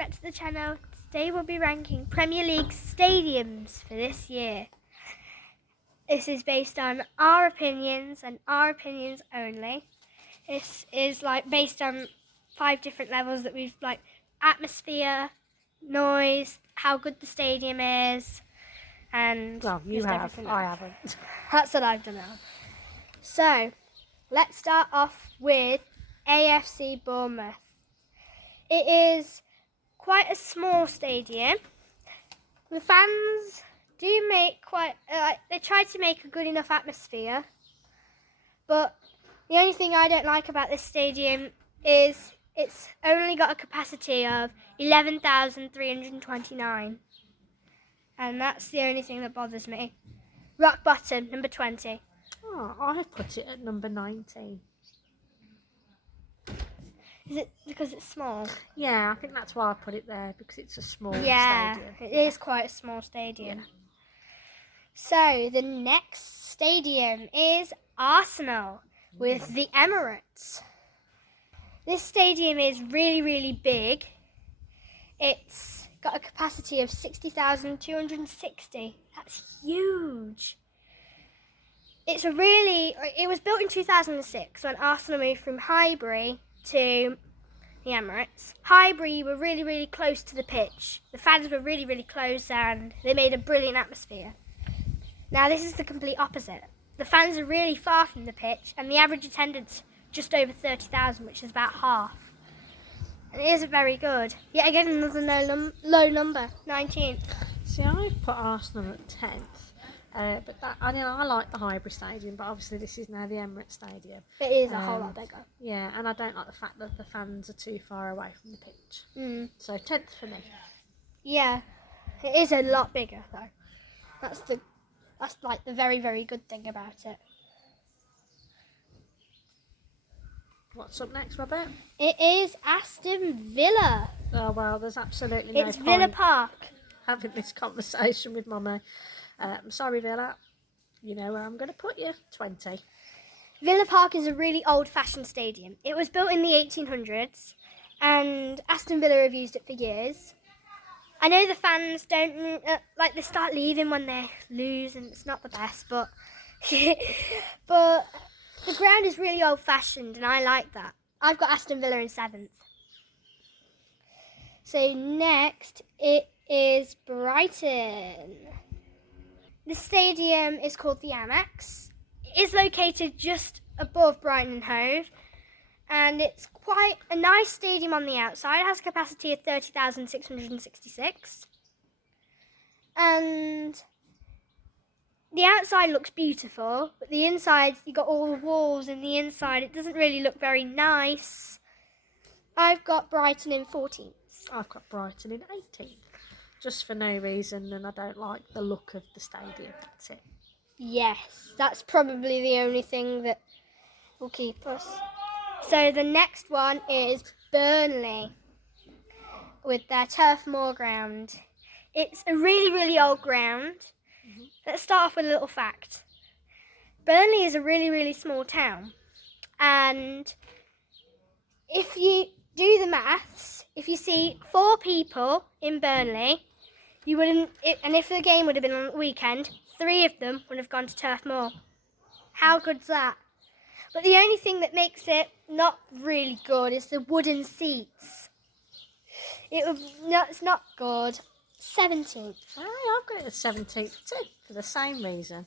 back to the channel. Today we'll be ranking Premier League stadiums for this year. This is based on our opinions and our opinions only. This is based on 5 different levels that we've atmosphere, noise, how good the stadium is, and you have. I haven't. That's what I've done now. So, let's start off with AFC Bournemouth. It is quite a small stadium. The fans do make they try to make a good enough atmosphere, but the only thing I don't like about this stadium is it's only got a capacity of 11,329, and that's the only thing that bothers me. Rock bottom, number 20. Oh, I put it at number 19. Is it because it's small? Yeah, I think that's why I put it there, because it's a small Yeah, stadium. it is quite a small stadium. Yeah. So, the next stadium is Arsenal with the Emirates. This stadium is really, really big. It's got a capacity of 60,260. That's huge. It was built in 2006 when Arsenal moved from Highbury to the Emirates. Highbury were really, really close to the pitch. The fans were really, really close and they made a brilliant atmosphere. Now this is the complete opposite. The fans are really far from the pitch and the average attendance just over 30,000, which is about half. And it isn't very good. Yet again, another low number, 19th. See, I put Arsenal at 10th. But I like the Highbury Stadium, but obviously this is now the Emirates Stadium. It is a whole lot bigger. Yeah, and I don't like the fact that the fans are too far away from the pitch. So 10th for me. Yeah, it is a lot bigger though. That's the very, very good thing about it. What's up next, Robert? It is Aston Villa. Oh well, there's absolutely no point. It's Villa Park. Having this conversation with Mummy. I'm sorry, Villa. You know where I'm going to put you. 20. Villa Park is a really old-fashioned stadium. It was built in the 1800s, and Aston Villa have used it for years. I know the fans don't they start leaving when they lose, and it's not the best, but but the ground is really old-fashioned, and I like that. I've got Aston Villa in 7th. So next, it is Brighton. The stadium is called the Amex. It is located just above Brighton and Hove, and it's quite a nice stadium on the outside. It has a capacity of 30,666, and the outside looks beautiful, but the inside, you got all the walls in the inside. It doesn't really look very nice. I've got Brighton in 14th. I've got Brighton in 18th. Just for no reason, and I don't like the look of the stadium. That's it. Yes, that's probably the only thing that will keep us. So the next one is Burnley with their Turf Moor ground. It's a really, really old ground. Let's start off with a little fact. Burnley is a really, really small town, and if you do the maths, if you see 4 people in Burnley, you wouldn't. And if the game would have been on the weekend, 3 of them would have gone to Turf Moor. How good's that? But the only thing that makes it not really good is the wooden seats. It's not good. 17th. I've got it at 17th too, for the same reason.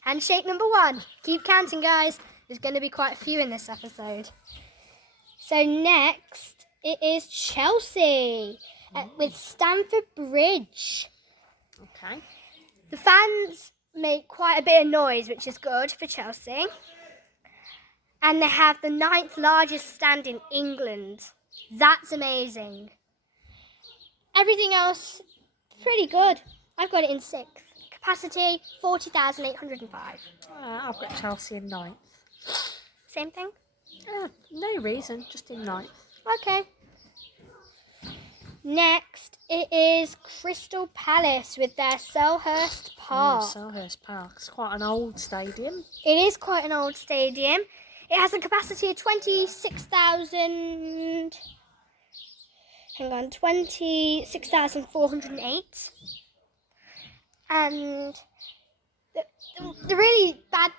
Handshake number 1. Keep counting, guys. There's going to be quite a few in this episode. So next, it is Chelsea with Stamford Bridge. Okay. The fans make quite a bit of noise, which is good for Chelsea. And they have the 9th largest stand in England. That's amazing. Everything else, pretty good. I've got it in 6th. Capacity, 40,805. I've got Chelsea in 9th. Same thing? No reason, just in 9th. Okay. Next, it is Crystal Palace with their Selhurst Park. Selhurst Park. It's quite an old stadium. It is quite an old stadium. It has a capacity of 26,000 hang on, 26,408. And the really bad,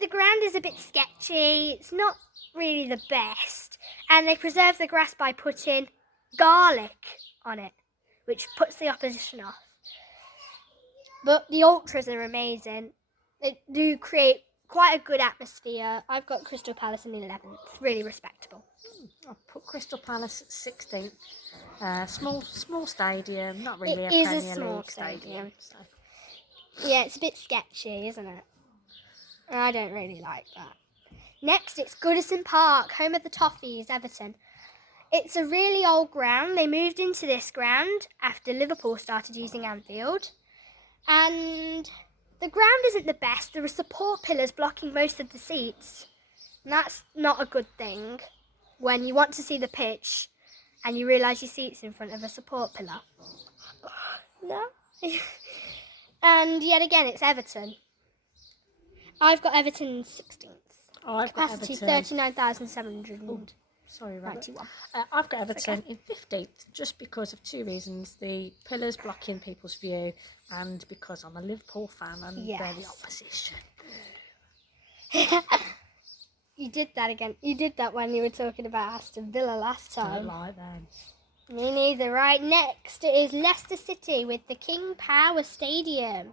the ground is a bit sketchy. It's not really the best. And they preserve the grass by putting garlic on it, which puts the opposition off. But the ultras are amazing. They do create quite a good atmosphere. I've got Crystal Palace in 11th. Really respectable. I'll put Crystal Palace at 16th. Small stadium, not really It a is a Premier small League stadium. So. Yeah, it's a bit sketchy, isn't it? I don't really like that. Next, it's Goodison Park, home of the Toffees, Everton. It's a really old ground. They moved into this ground after Liverpool started using Anfield. And the ground isn't the best. There are support pillars blocking most of the seats. And that's not a good thing when you want to see the pitch and you realise your seat's in front of a support pillar. No. And yet again, it's Everton. I've got Everton in 16th. Oh, I've got Capacity Everton. 39,791. Sorry, Robert. I've got Everton in 15th just because of two reasons. The pillars blocking people's view and because I'm a Liverpool fan and they're the opposition. You did that again. You did that when you were talking about Aston Villa last time. Don't like them. Me neither. Right, next it is Leicester City with the King Power Stadium.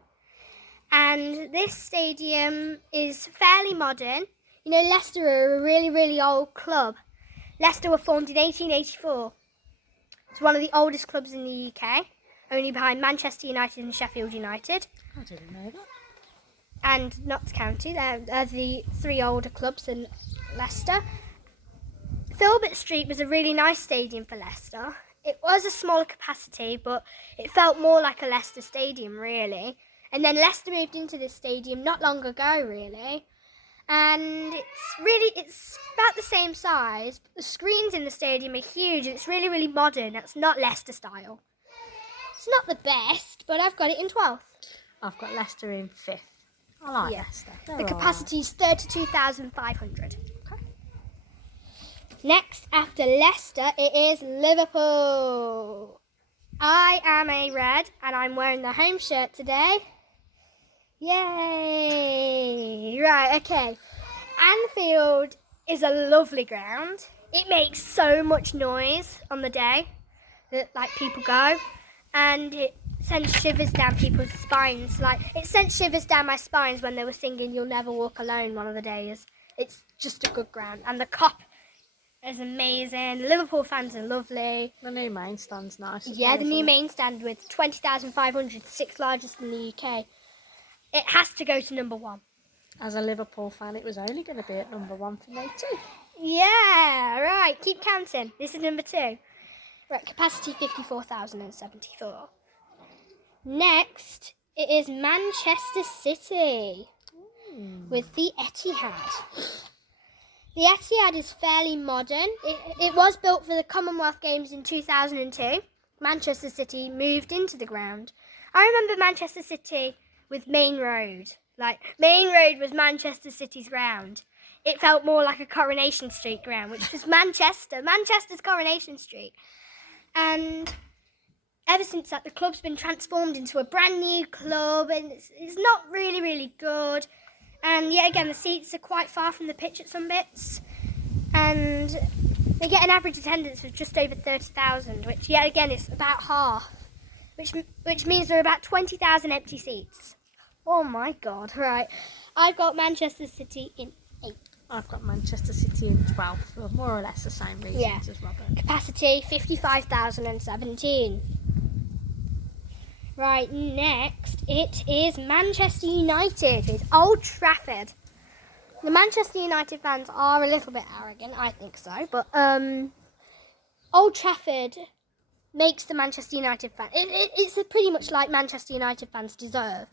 And this stadium is fairly modern. You know, Leicester are a really, really old club. Leicester were formed in 1884. It's one of the oldest clubs in the UK, only behind Manchester United and Sheffield United. I didn't know that. And Notts County, they're the three older clubs in Leicester. Filbert Street was a really nice stadium for Leicester. It was a smaller capacity, but it felt more like a Leicester stadium, really. And then Leicester moved into this stadium not long ago, really. And it's about the same size. But the screens in the stadium are huge. And it's really, really modern. It's not Leicester style. It's not the best, but I've got it in 12th. I've got Leicester in 5th. I like Leicester. The capacity is 32,500. Okay. Next, after Leicester, it is Liverpool. I am a Red, and I'm wearing the home shirt today. Yay! Right, okay. Anfield is a lovely ground. It makes so much noise on the day that, like, people go, and it sends shivers down people's spines. Like, it sent shivers down my spines when they were singing "You'll Never Walk Alone" one of the days. It's just a good ground, and the Kop is amazing. Liverpool fans are lovely. The new main stand's nice. Yeah, the new main stand with 20,500, 6th largest in the UK. It has to go to number 1. As a Liverpool fan, it was only going to be at number 1 for me too. Yeah, right. Keep counting. This is number 2. Right, capacity 54,074. Next, it is Manchester City with the Etihad. The Etihad is fairly modern. It was built for the Commonwealth Games in 2002. Manchester City moved into the ground. I remember Manchester City with Main Road. Like, Main Road was Manchester City's ground. It felt more like a Coronation Street ground, which was Manchester's Coronation Street. And ever since that, the club's been transformed into a brand new club, and it's not really, really good. And yet again, the seats are quite far from the pitch at some bits. And they get an average attendance of just over 30,000, which yet again is about half. Which means there are about 20,000 empty seats. Oh my God, right. I've got Manchester City in 8th. I've got Manchester City in 12th for more or less the same reasons as Robert. Capacity 55,017. Right, next it is Manchester United with Old Trafford. The Manchester United fans are a little bit arrogant, I think so, but Old Trafford makes the Manchester United fan. It's pretty much like Manchester United fans deserve.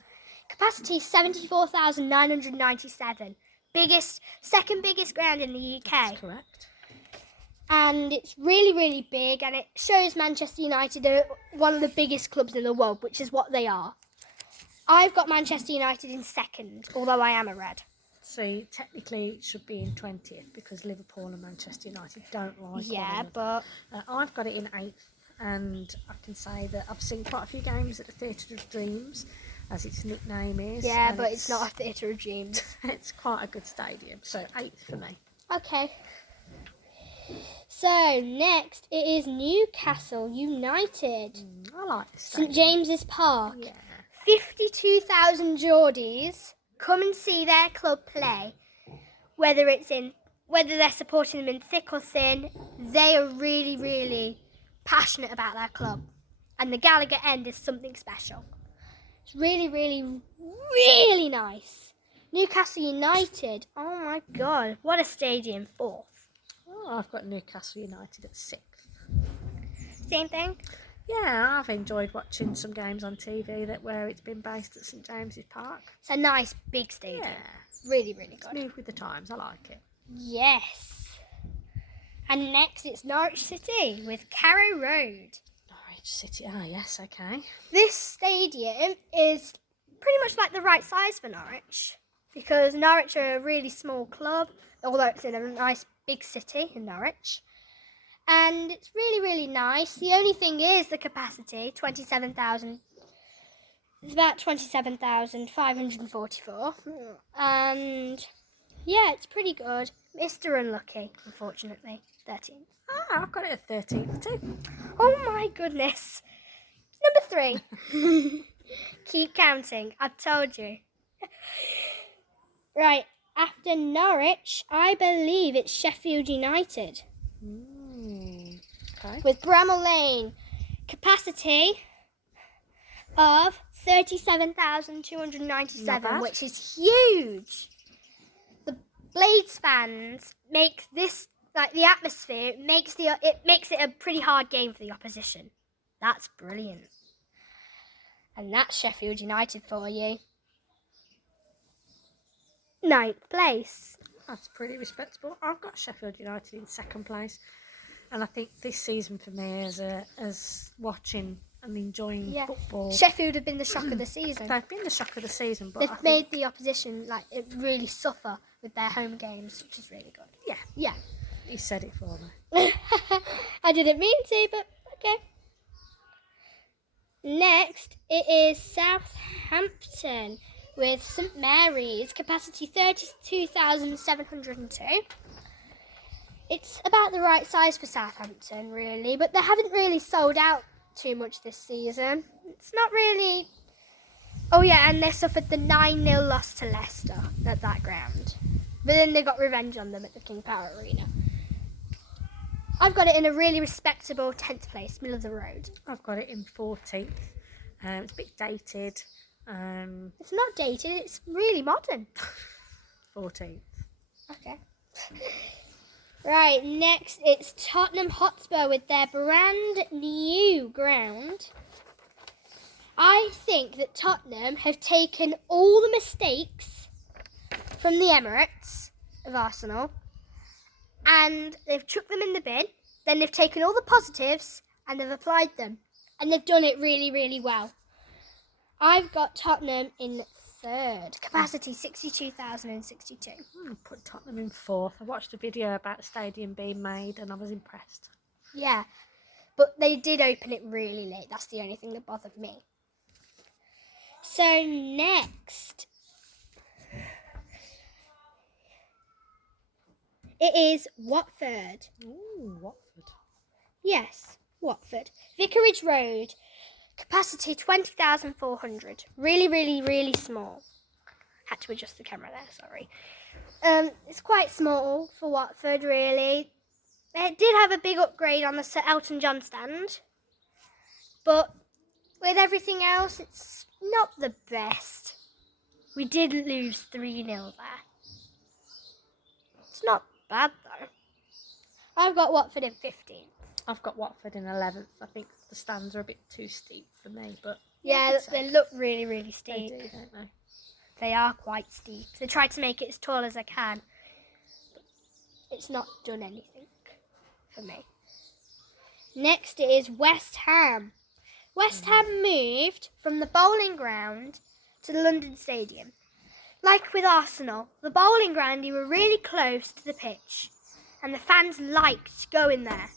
Capacity 74,997. Second biggest ground in the UK. That's correct. And it's really, really big, and it shows Manchester United are one of the biggest clubs in the world, which is what they are. I've got Manchester United in 2nd, although I am a Red. See, technically it should be in 20th because Liverpool and Manchester United don't like Yeah, one but another. I've got it in 8th, and I can say that I've seen quite a few games at the Theatre of Dreams, as its nickname is. yeah, and but it's not a Theatre of Dreams. It's quite a good stadium, so 8th for me. Okay. So next it is Newcastle United, I like this St stadium. James's Park. Yeah. 52,000 Geordies come and see their club play. Whether they're supporting them in thick or thin, they are really, really passionate about their club. And the Gallagher End is something special. It's really, really, really nice. Newcastle United, oh my God, what a stadium, 4th. Oh, I've got Newcastle United at 6th. Same thing? Yeah, I've enjoyed watching some games on TV where it's been based at St James's Park. It's a nice big stadium. Yeah, Really, really good. move with the times. I like it. Yes. And next it's Norwich City with Carrow Road. Norwich City. Ah, yes, okay. This stadium is pretty much like the right size for Norwich, because Norwich are a really small club, although it's in a nice big city in Norwich. And it's really, really nice. The only thing is the capacity, 27,000. It's about 27,544. And yeah, it's pretty good. Mr. Unlucky, unfortunately, 13. Ah, I've got it at 13th too. Oh my goodness. Number 3. Keep counting. I've told you. Right, after Norwich, I believe it's Sheffield United. Okay. With Bramall Lane, capacity of 37,297, which is huge. The Blades fans make this, like the atmosphere, it makes it a pretty hard game for the opposition. That's brilliant. And that's Sheffield United for you. 9th place. That's pretty respectable. I've got Sheffield United in 2nd place, and I think this season for me as watching and enjoying football. Sheffield have been the shock of the season. They've been the shock of the season, but They've made the opposition really suffer with their home games, which is really good. Yeah. Yeah. You said it for me. I didn't mean to, but okay. Next, it is Southampton with St Mary's, capacity 32,702. It's about the right size for Southampton, really, but they haven't really sold out too much this season. It's not really... Oh yeah, and they suffered the 9-0 loss to Leicester at that ground. But then they got revenge on them at the King Power Arena. I've got it in a really respectable 10th place, middle of the road. I've got it in 14th. It's a bit dated. It's not dated, it's really modern. 14th. Okay. Right, next it's Tottenham Hotspur with their brand new ground. I think that Tottenham have taken all the mistakes from the Emirates of Arsenal and they've chucked them in the bin. Then they've taken all the positives and they've applied them. And they've done it really, really well. I've got Tottenham in 3rd. Capacity 62,062. Put Tottenham in 4th. I watched a video about the stadium being made and I was impressed. Yeah, but they did open it really late. That's the only thing that bothered me. So next, it is Watford. Ooh, Watford. Yes, Watford. Vicarage Road. Capacity 20,400. Really, really, really small. Had to adjust the camera there, sorry. It's quite small for Watford, really. It did have a big upgrade on the Sir Elton John stand. But with everything else, it's not the best. We did lose 3-0 there. It's not bad, though. I've got Watford in 15th. I've got Watford in 11th. I think the stands are a bit too steep for me, but yeah, they look really, really steep. They do, don't they? They are quite steep. They tried to make it as tall as I can, but it's not done anything for me. Next it is West Ham. West Ham moved from the bowling ground to the London Stadium. Like with Arsenal, the bowling ground, you were really close to the pitch and the fans liked going there.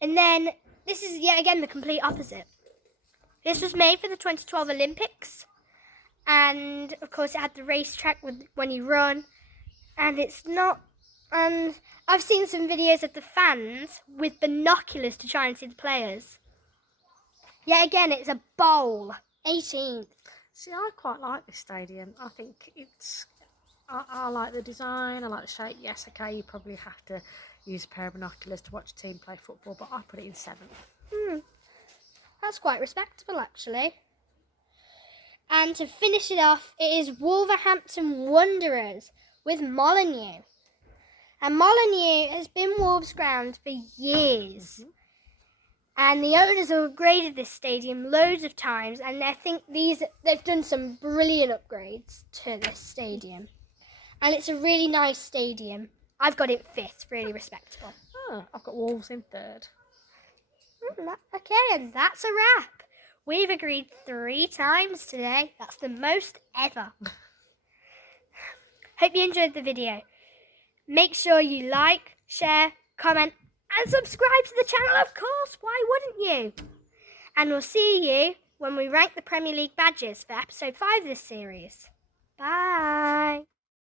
And then this is yet again the complete opposite. This was made for the 2012 Olympics, and of course it had the racetrack when you run, and it's not. And I've seen some videos of the fans with binoculars to try and see the players. Yet again, it's a bowl, 18th. See, I quite like this stadium. I think it's. I like the design. I like the shape. Yes, okay, you probably have to use a pair of binoculars to watch a team play football, but I put it in 7th. That's quite respectable, actually. And to finish it off, it is Wolverhampton Wanderers with Molineux. And Molineux has been Wolves' ground for years. And the owners have upgraded this stadium loads of times, and I think they've done some brilliant upgrades to this stadium. And it's a really nice stadium. I've got it 5th, really respectable. Oh, I've got Wolves in 3rd. Okay, and that's a wrap. We've agreed 3 times today. That's the most ever. Hope you enjoyed the video. Make sure you like, share, comment, and subscribe to the channel, of course. Why wouldn't you? And we'll see you when we rank the Premier League badges for episode 5 of this series. Bye.